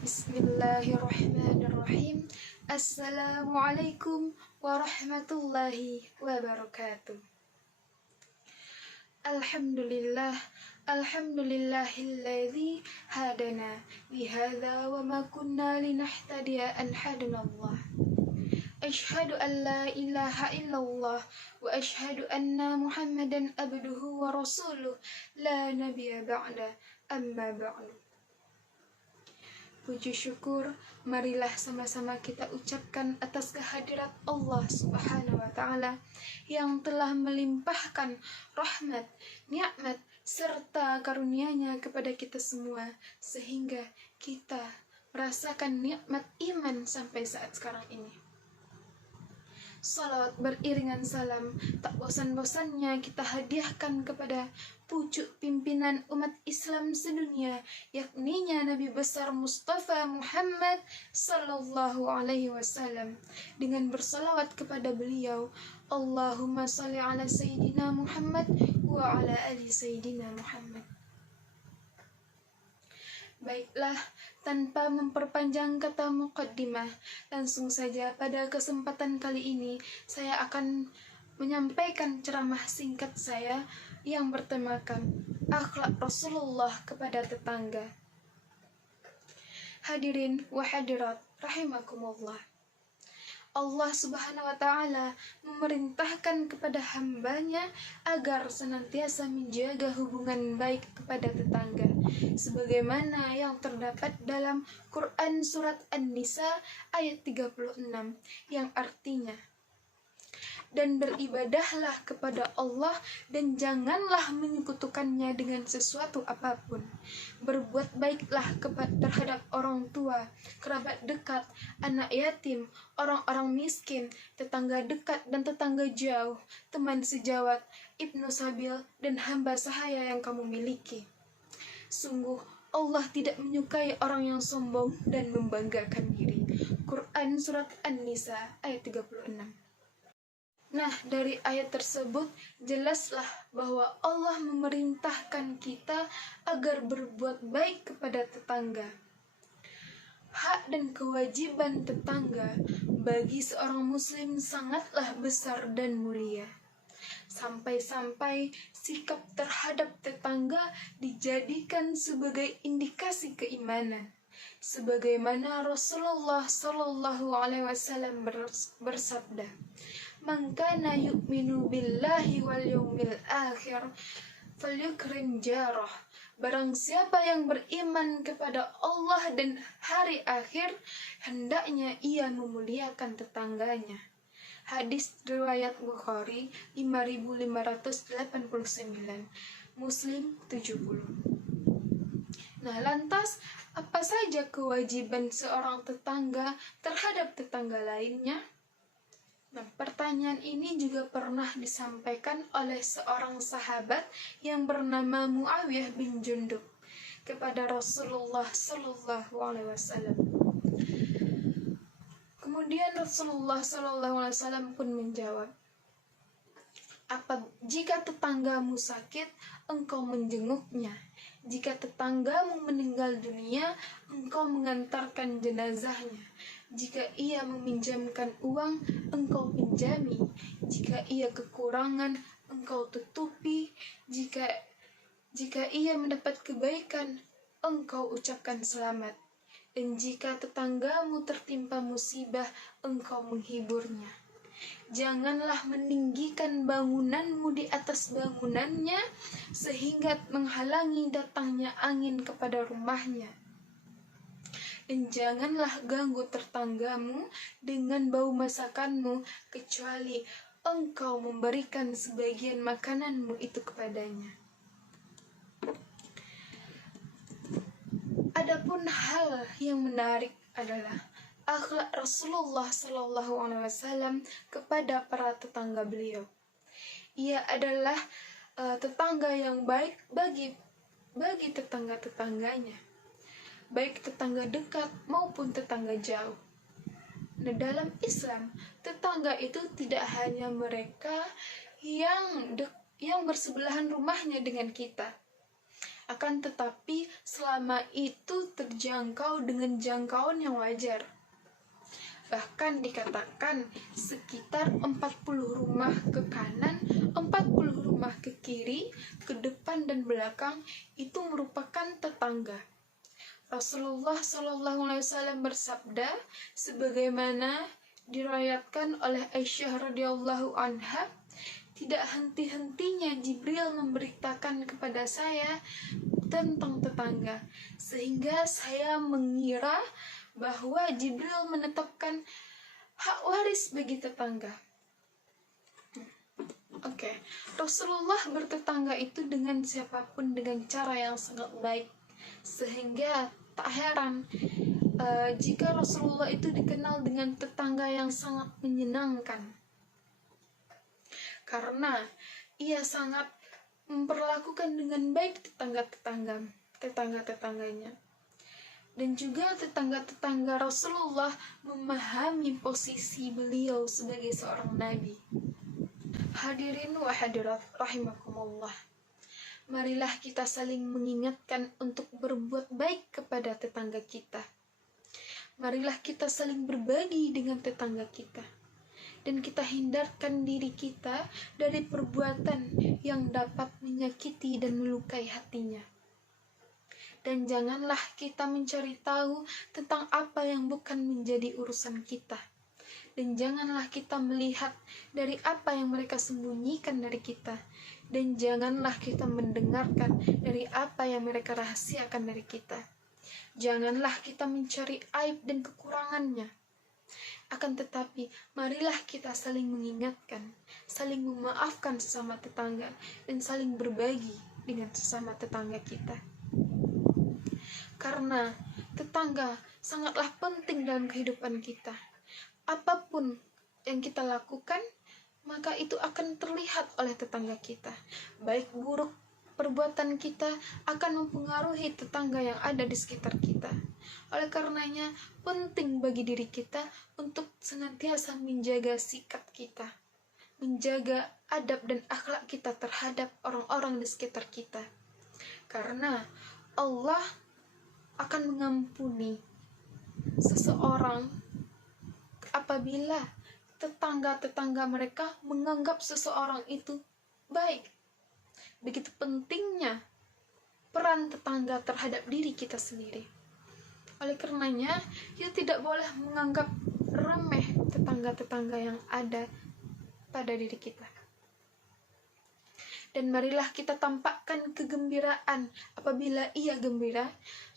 Bismillahirrahmanirrahim. Assalamualaikum warahmatullahi wabarakatuh. Alhamdulillah, alhamdulillahilladzi hadana lihadza wa ma kunna linahtadiya an hadanallah. Asyhadu an la ilaha illallah wa asyhadu anna Muhammadan abduhu wa rasuluh la nabiyya ba'da amma ba'du. Puji syukur, marilah sama-sama kita ucapkan atas kehadirat Allah Subhanahu wa Ta'ala yang telah melimpahkan rahmat, nikmat, serta karunia-Nya kepada kita semua, sehingga kita merasakan nikmat iman sampai saat sekarang ini. Salawat beriringan salam tak bosan-bosannya kita hadiahkan kepada pucuk pimpinan umat Islam sedunia, yakninya Nabi besar Mustafa Muhammad sallallahu alaihi wasallam, dengan bersalawat kepada beliau. Allahumma salli ala sayyidina Muhammad wa ala ali sayyidina Muhammad. Baiklah, tanpa memperpanjang kata muqaddimah, langsung saja pada kesempatan kali ini saya akan menyampaikan ceramah singkat saya yang bertemakan akhlak Rasulullah kepada tetangga. Hadirin wa hadirat rahimakumullah. Allah Subhanahu wa Ta'ala memerintahkan kepada hambanya agar senantiasa menjaga hubungan baik kepada tetangga, sebagaimana yang terdapat dalam Quran Surat An-Nisa ayat 36, yang artinya, dan beribadahlah kepada Allah dan janganlah menyekutukannya dengan sesuatu apapun. Berbuat baiklah terhadap orang tua, kerabat dekat, anak yatim, orang-orang miskin, tetangga dekat dan tetangga jauh, teman sejawat, ibnu sabil, dan hamba sahaya yang kamu miliki. Sungguh Allah tidak menyukai orang yang sombong dan membanggakan diri. Quran Surat An-Nisa ayat 36. Nah, dari ayat tersebut jelaslah bahwa Allah memerintahkan kita agar berbuat baik kepada tetangga. Hak dan kewajiban tetangga bagi seorang muslim sangatlah besar dan mulia. Sampai-sampai sikap terhadap tetangga dijadikan sebagai indikasi keimanan. Sebagaimana Rasulullah Shallallahu Alaihi Wasallam bersabda, "Man kana yu'minu billahi wal yawmil akhir falyukrim jarah." Barang siapa yang beriman kepada Allah dan hari akhir, hendaknya ia memuliakan tetangganya. Hadis riwayat Bukhari 5589, Muslim 70. Nah, lantas apa saja kewajiban seorang tetangga terhadap tetangga lainnya? Nah, pertanyaan ini juga pernah disampaikan oleh seorang sahabat yang bernama Muawiyah bin Jundub kepada Rasulullah Sallallahu Alaihi Wasallam. Kemudian Rasulullah Sallallahu Alaihi Wasallam pun menjawab, jika tetanggamu sakit, engkau menjenguknya. Jika tetanggamu meninggal dunia, engkau mengantarkan jenazahnya. Jika ia meminjamkan uang, engkau pinjami. Jika ia kekurangan, engkau tutupi. Jika ia mendapat kebaikan, engkau ucapkan selamat. Dan jika tetanggamu tertimpa musibah, engkau menghiburnya. Janganlah meninggikan bangunanmu di atas bangunannya, sehingga menghalangi datangnya angin kepada rumahnya. Dan janganlah ganggu tetanggamu dengan bau masakanmu, kecuali engkau memberikan sebagian makananmu itu kepadanya. Adapun hal yang menarik adalah akhlak Rasulullah Sallallahu Alaihi Wasallam kepada para tetangga beliau. Ia adalah tetangga yang baik bagi tetangga-tetangganya, baik tetangga dekat maupun tetangga jauh. Nah, dalam Islam, tetangga itu tidak hanya mereka yang bersebelahan rumahnya dengan kita, Akan tetapi selama itu terjangkau dengan jangkauan yang wajar. Bahkan dikatakan sekitar 40 rumah ke kanan, 40 rumah ke kiri, ke depan dan belakang itu merupakan tetangga. Rasulullah SAW bersabda sebagaimana diriwayatkan oleh Aisyah radhiyallahu anha, tidak henti-hentinya Jibril memberitakan kepada saya tentang tetangga, sehingga saya mengira bahwa Jibril menetapkan hak waris bagi tetangga. Rasulullah bertetangga itu dengan siapapun dengan cara yang sangat baik, sehingga tak heran jika Rasulullah itu dikenal dengan tetangga yang sangat menyenangkan, karena ia sangat memperlakukan dengan baik tetangga-tetangganya. Dan juga tetangga-tetangga Rasulullah memahami posisi beliau sebagai seorang nabi. Hadirin wa hadirat rahimakumullah. Marilah kita saling mengingatkan untuk berbuat baik kepada tetangga kita. Marilah kita saling berbagi dengan tetangga kita. Dan kita hindarkan diri kita dari perbuatan yang dapat menyakiti dan melukai hatinya. Dan janganlah kita mencari tahu tentang apa yang bukan menjadi urusan kita. Dan janganlah kita melihat dari apa yang mereka sembunyikan dari kita. Dan janganlah kita mendengarkan dari apa yang mereka rahasiakan dari kita. Janganlah kita mencari aib dan kekurangannya. Akan tetapi, marilah kita saling mengingatkan, saling memaafkan sesama tetangga, dan saling berbagi dengan sesama tetangga kita. Karena tetangga sangatlah penting dalam kehidupan kita. Apapun yang kita lakukan, maka itu akan terlihat oleh tetangga kita. Baik buruk perbuatan kita akan mempengaruhi tetangga yang ada di sekitar kita. Oleh karenanya, penting bagi diri kita untuk senantiasa menjaga sikap kita, menjaga adab dan akhlak kita terhadap orang-orang di sekitar kita. Karena Allah akan mengampuni seseorang apabila tetangga-tetangga mereka menganggap seseorang itu baik. Begitu pentingnya peran tetangga terhadap diri kita sendiri. Oleh karenanya, kita tidak boleh menganggap remeh tetangga-tetangga yang ada pada diri kita. Dan marilah kita tampakkan kegembiraan apabila ia gembira,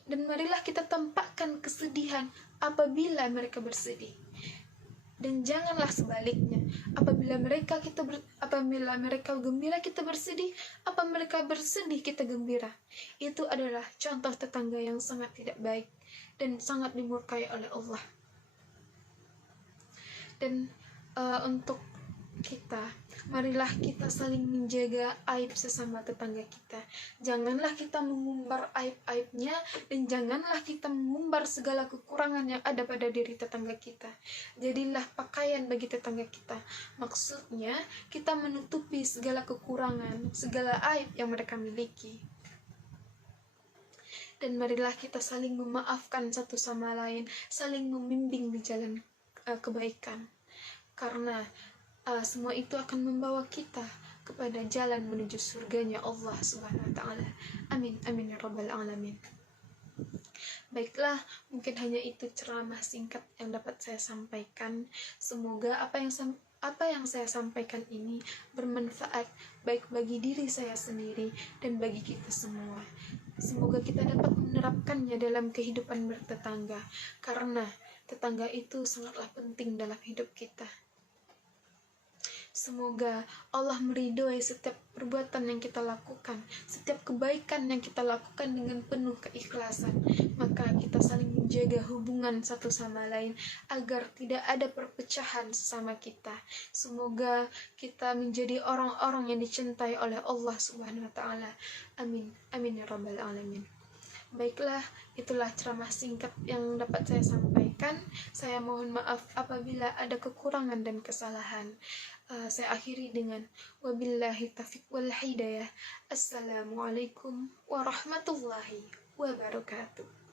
dan marilah kita tampakkan kesedihan apabila mereka bersedih. Dan janganlah sebaliknya, apabila mereka gembira kita bersedih, apabila mereka bersedih kita gembira. Itu adalah contoh tetangga yang sangat tidak baik dan sangat dimurkai oleh Allah. Dan untuk kita, marilah kita saling menjaga aib sesama tetangga kita. Janganlah kita mengumbar aib-aibnya, dan janganlah kita mengumbar segala kekurangan yang ada pada diri tetangga kita. Jadilah pakaian bagi tetangga kita. Maksudnya, kita menutupi segala kekurangan, segala aib yang mereka miliki. Dan marilah kita saling memaafkan satu sama lain, saling membimbing di jalan kebaikan. Karena semua itu akan membawa kita kepada jalan menuju surganya Allah Subhanahu wa ta'ala. Amin, amin ya rabbal alamin. Baiklah, mungkin hanya itu ceramah singkat yang dapat saya sampaikan. Semoga apa yang saya sampaikan ini bermanfaat baik bagi diri saya sendiri dan bagi kita semua. Semoga kita dapat menerapkannya dalam kehidupan bertetangga, karena tetangga itu sangatlah penting dalam hidup kita. Semoga Allah meridhoi setiap perbuatan yang kita lakukan, setiap kebaikan yang kita lakukan dengan penuh keikhlasan. Maka kita saling menjaga hubungan satu sama lain agar tidak ada perpecahan sesama kita. Semoga kita menjadi orang-orang yang dicintai oleh Allah Subhanahu wa ta'ala. Amin, amin ya rabbal alamin. Baiklah, itulah ceramah singkat yang dapat saya sampaikan. Saya mohon maaf apabila ada kekurangan dan kesalahan. Saya akhiri dengan wabillahi taufiq wal hidayah. Assalamualaikum warahmatullahi wabarakatuh.